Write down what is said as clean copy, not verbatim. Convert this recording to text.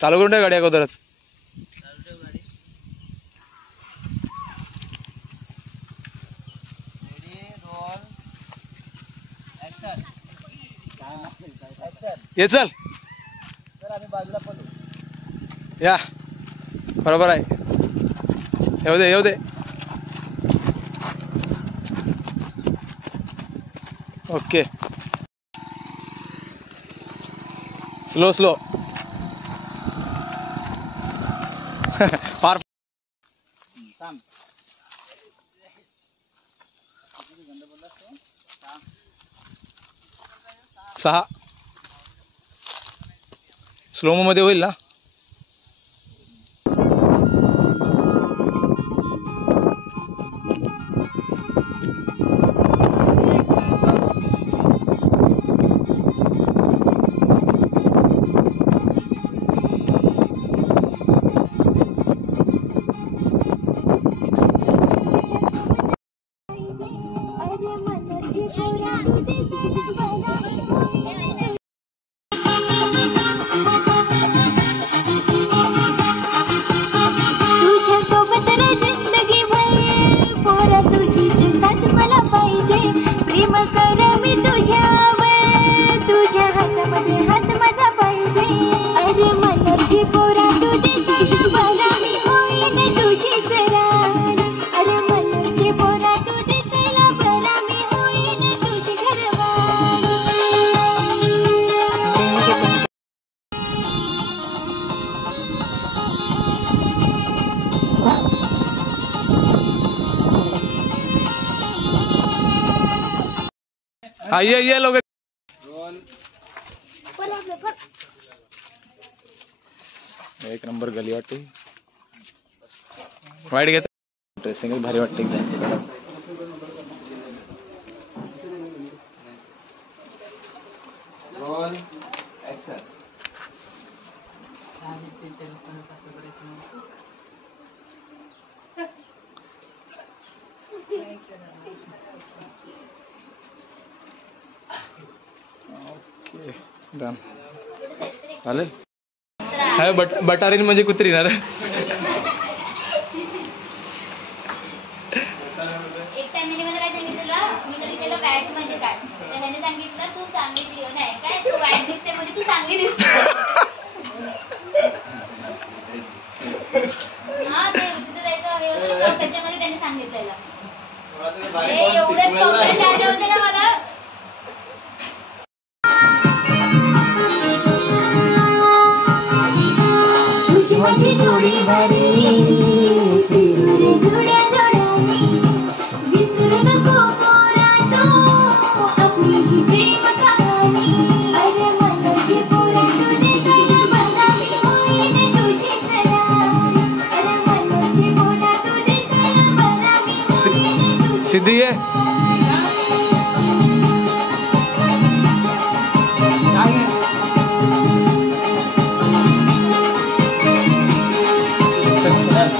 चालू करून ठेव गाडी अगोदरच. ये चल या बरोबर आहे. येऊ दे ओके. स्लो फार 6 स्लोमो मध्ये होईल ना. हाँ ये लोग एक नंबर गली वाटते. वाईट घेत ड्रेसिंग भारी वाटते एकदम. Roll action. ओके डन चालेल. हाय बटारीन म्हणजे कुत्री ना रे. एक टाइम मला काय सांगितलं, मी तर विचारलं वॅट म्हणजे काय, तर ह्याने सांगितलं तू चांगली नाही काय, तू वॅट दिसते म्हणजे तू चांगली दिसते. हा ते रुचिता जायचं हे होतं त्याच्यामध्ये त्यांनी सांगितलेलं. एवढे कमेंट आले होते ना मला. माझी जोडी भारी फिरू जोड्या जोड्यानी विसरू नको पोरा तो आपली ही प्रेम कहाणी. अरे मनाची पोरा तुझे सगळं बघावी होईन तुझी जरा. अरे मनाची पोरा तुझे सगळं बघावी होईन तुझी. सिद्धी आहे.